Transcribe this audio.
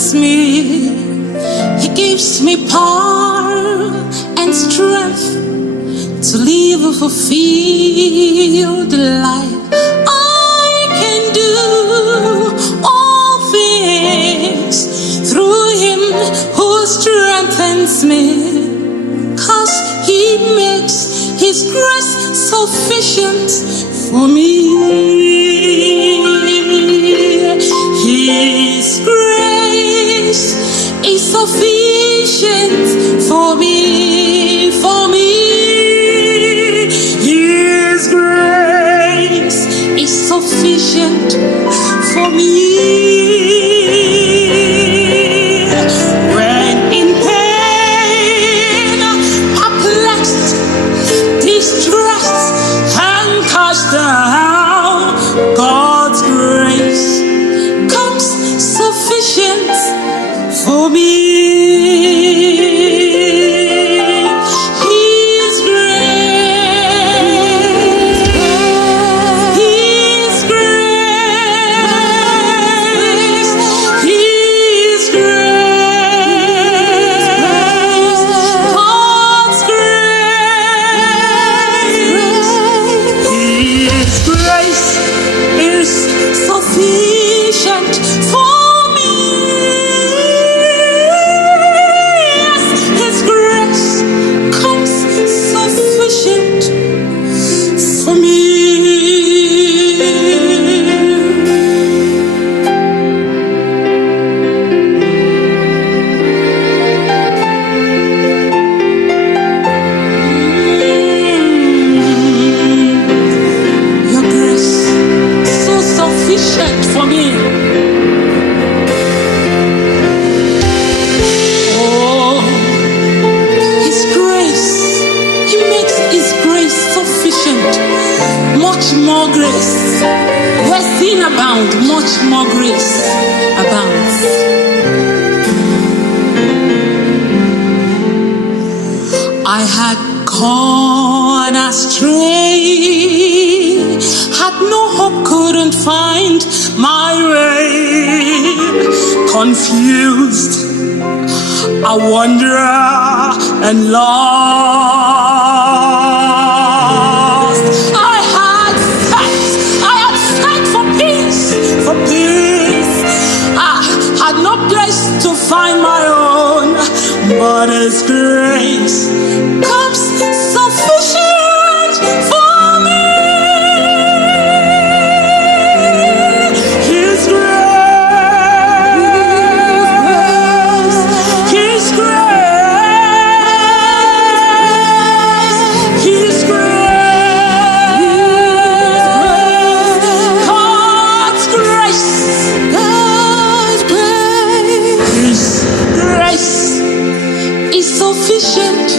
strengthens me. He gives me power and strength to live a fulfilled life. I can do all things through Him who strengthens me. 'Cause He makes His grace sufficient for me. His grace is sufficient for me, for me. His grace is sufficient for me. When in pain, perplexed, distressed, and cast down, God's grace comes sufficient for me. His grace, His grace, His grace, God's grace. His grace is sufficient for me. Yes, His grace comes sufficient for me. Your grace so sufficient for me. Oh, His grace, He makes His grace sufficient. Much more grace. Where sin abound, much more grace abounds. I had gone astray, had no hope, couldn't find my way. Confused, a wanderer and lost. I had searched for peace, for peace. I had no place to find my own, but His grace comes sufficient for me. His grace, His grace, His grace, God's grace, God's grace. His grace is sufficient